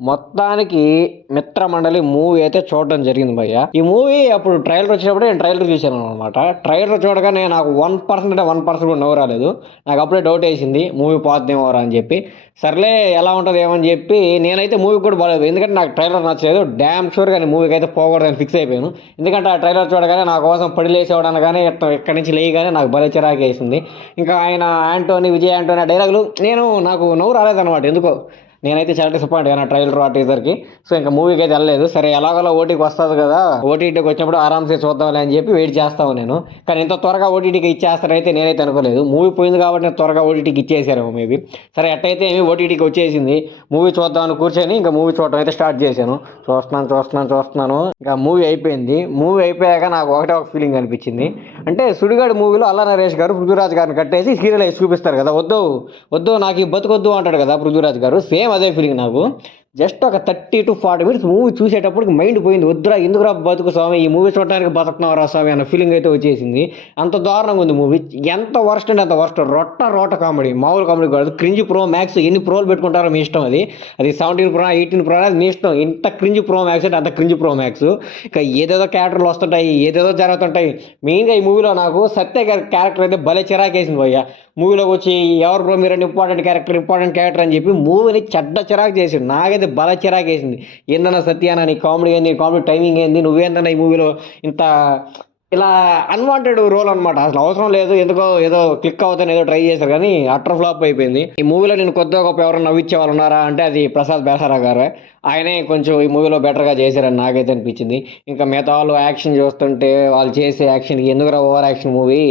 మొత్తానికి 'మిత్రమండలి' మూవీ అయితే చూడడం జరిగింది భయ్య. ఈ మూవీ అప్పుడు ట్రైలర్ వచ్చినప్పుడే నేను ట్రైలర్ చూశాననమాట. ట్రైలర్ చూడగానే నాకు 1% అంటే 1% కూడా నవ్వు రాలేదు. నాకు అప్పుడే డౌటేసింది మూవీ పోద్దేమోరా అని చెప్పి. సర్లే ఎలా ఉంటదేమో అని చెప్పి నేనైతే మూవీకి కూడా పోలేదు. ఎందుకంటే నాకు ట్రైలర్ నచ్చలేదు. డామ్ షూర్‌గా నేను మూవీకైతే పోకూడదని ఫిక్స్ అయిపోయాను. ఎందుకంటే ఆ ట్రైలర్ చూడగానే నా కోసం పడి లేచేవాడు అనగానే ఇక్కడి నుంచి లేయగానే నాకు భలే చిరాకేసింది. ఇంకా ఆయన విజయ్ యాంటోనీ ఆ డైలాగులు నాకు నవ్వు రాలేదనమాట ఎందుకో. నేనైతే చాలా డిసప్పాయింట్ అయ్యాను ఆ ట్రైలర్ ఆ టీజర్‌కి. సో, ఇంక మూవీకి అయితే ఎళ్ళలేదు. సరే ఎలాగోలా ఓటీటీకి వస్తది కదా! ఓటీటీకి వచ్చినప్పుడు ఆరాంసే చూద్దాంలే అని చెప్పి వెయిట్ చేస్తా ఉన్నాను. కానీ ఇంత త్వరగా ఓటీటీకి ఇచ్చేస్తారైతే నేనైతే అనుకోలేదు. మూవీ పోయింది కాబట్టి నేను త్వరగా ఓటీటీకి ఇచ్చేసారేమో మేబీ. సరే ఎట్టయితే ఏమి ఓటీటీకి వచ్చేసింది. మూవీ చూద్దామని కూర్చొని ఇంక మూవీ చూడటం అయితే స్టార్ట్ చేశాను. చూస్తున్నాను. ఇంకా మూవీ అయిపోయింది. మూవీ అయిపోయాక నాకు ఒకటే ఒక ఫీలింగ్ అనిపించింది. అంటే 'సుడిగాడు' మూవీలో అల్లా నరేష్ గారు పృథ్వీరాజ్ గారిని కట్టేసి సీరియల్ ఏసి చూపిస్తారు కదా! వద్దు నాకు ఈ బతుకొద్దు అంటాడు కదా పృథ్వీరాజ్ గారు. సేమ్ అదే ఫీలింగ్ నాకు. జస్ట్ ఒక 30-40 మినిట్స్ మూవీ చూసేటప్పటికి మైండ్ పోయింది. వద్దురా ఎందుకురా బతుకు స్వామి ఈ మూవీ చూడడానికి బతుకుతున్నావురా స్వామి అన్న ఫీలింగ్ అయితే వచ్చేసింది. అంత దారుణంగా ఉంది మూవీ. ఎంత వర్స్ట్ అంటే అంత వర్స్ట్. రోట కామెడీ. మామూలు కామెడీ కాదు. క్రింజ్ ప్రో మ్యాక్స్ ఎన్ని ప్రోలు పెట్టుకుంటారో మీ ఇష్టం అది. అది 17 ప్రో 18 ప్రో అది మీ ఇష్టం. ఎంత క్రింజ్ ప్రో మ్యాక్స్ అంటే అంత క్రింజ్ ప్రో మ్యాక్స్. ఇక ఏదేదో క్యారెక్టర్లు వస్తుంటాయి. ఏదేదో జరుగుతుంటాయి. మెయిన్‌గా ఈ మూవీలో నాకు సత్య గారి క్యారెక్టర్ అయితే భలే చిరాకేసింది భయ్య. మూవీలోకి వచ్చి ఎవరు బ్రో మీరంటే ఇంపార్టెంట్ క్యారెక్టర్ అని చెప్పి మూవీని చెడ్డ చిరాకు చేసిండు. నాకైతే భలే చిరాకేసింది. ఏందన్నా సత్య అన్న నీ కామెడీ ఏంది? కామెడీ టైమింగ్ ఏంది? నువ్వేందన్నా ఈ మూవీలో ఇంత ఇలా అన్‌వాంటెడ్ రోల్ అనమాట. అసలు అవసరం లేదు. ఎందుకో ఏదో క్లిక్ అవుద్దని ఏదో ట్రై చేశారు గానీ అట్టర్ ఫ్లాప్ అయిపోయింది. ఈ మూవీలో నేను కొద్దిగా గొప్ప ఎవరైనా నవ్విచ్చే వాళ్ళు ఉన్నారా అంటే అది ప్రసాద్ బెహరా గారే. ఆయనే కొంచెం ఈ మూవీలో బెటర్‌గా చేశారని నాకైతే అనిపించింది. ఇంకా మిగతా వాళ్ళు యాక్షన్ చూస్తుంటే వాళ్ళు చేసే యాక్షన్‌కి ఎందుకురా ఓవర్ యాక్షన్ మూవీ.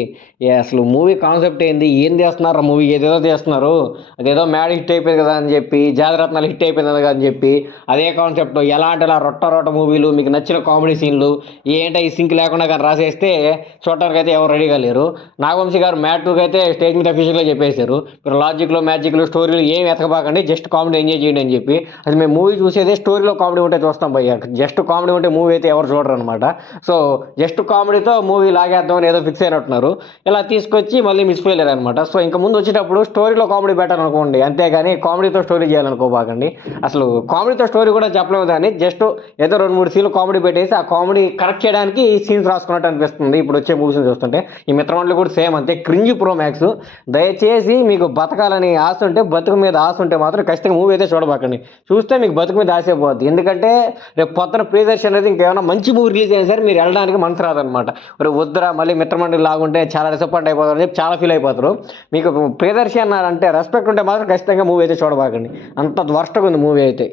అసలు మూవీ కాన్సెప్ట్ ఏంది? ఏం తీస్తున్నారురా మూవీ? ఏదేదో తీస్తున్నారు. అదేదో 'మ్యాడ్' హిట్ అయిపోయింది కదా అని చెప్పి 'జాతిరత్నాలు' హిట్ అయిపోయింది కదా అని చెప్పి అదే కాన్సెప్ట్ ఎలా అంటే అలా రొట్ట మూవీలు మీకు నచ్చిన కామెడీ సీన్‌లు ఏంటో ఈ సింక్ లేకుండా గాని రాసేస్తే చూడటానికైతే ఎవరు రెడీగా లేరు. నాగవంశీ గారు 'మ్యాడ్ 2'కి అయితే స్టేజ్ మీద అఫీషియల్‌గా చెప్పేశారు. మీరు లాజిక్‌లు, మ్యాజిక్‌లు, స్టోరీలు ఏమి వెతకబాకండి. జస్ట్ కామెడీ ఎంజాయ్ చేయండి అని చెప్పి. అసలు మేము మూవీ చూసేదే స్టోరీలో కామెడీ ఉంటే చూస్తాం భయ్య. జస్ట్ కామెడీ ఉంటే మూవీ అయితే ఎవరు చూడరనమాట. సో, జస్ట్ కామెడీతో మూవీ లాగేద్దామని ఏదో ఫిక్స్ అయినట్టున్నారు. ఇలా తీసుకొచ్చి మళ్ళీ మిస్‌ఫెయిల్ అయ్యారనమాట. సో, ఇంక ముందు వచ్చేటప్పుడు స్టోరీలో కామెడీ బెటర్ అనుకోండి. అంతేగాని కామెడీతో స్టోరీ చేయాలనుకోబాకండి. అసలు కామెడీతో స్టోరీ కూడా చెప్పలేము దాన్ని. జస్ట్ ఏదో 2, 3 సీన్‌లు కామెడీ పెట్టేసి ఆ కామెడీ కరెక్ట్ చేయడానికి సీన్స్ రాసుకున్నట్టు అనిపిస్తుంది. ఇప్పుడు వచ్చే మూవీస్‌ని చూస్తుంటే. ఈ 'మిత్రమండలి' కూడా సేమ్ అంతే. Cringe pro max. దయచేసి మీకు బతకాలని ఆశ ఉంటే, బతుకు మీద ఆశ ఉంటే మాత్రం ఖచ్చితంగా మూవీ అయితే చూడబాకండి. చూస్తే మీకు బతుకు మీద ఆశే పోద్ది. ఎందుకంటే రేపు పొద్దున ప్రియదర్శి అనేది ఇంకేమైనా మంచి మూవీ రిలీజ్ అయినా సరే మీరు వెళ్ళడానికి మనసు రాదనమాట. మరి వద్దురా మళ్ళీ 'మిత్రమండలి' లాగుంటే చాలా డిసప్పాయింట్ అయిపోతారని చెప్పి చాలా ఫీల్ అయిపోతారు. మీకు ప్రియదర్శి అన్నారంటే రెస్పెక్ట్ ఉంటే మాత్రం ఖచ్చితంగా మూవీ అయితే చూడబాకండి. అంత వర్స్ట్‌గా ఉంది మూవీ అయితే.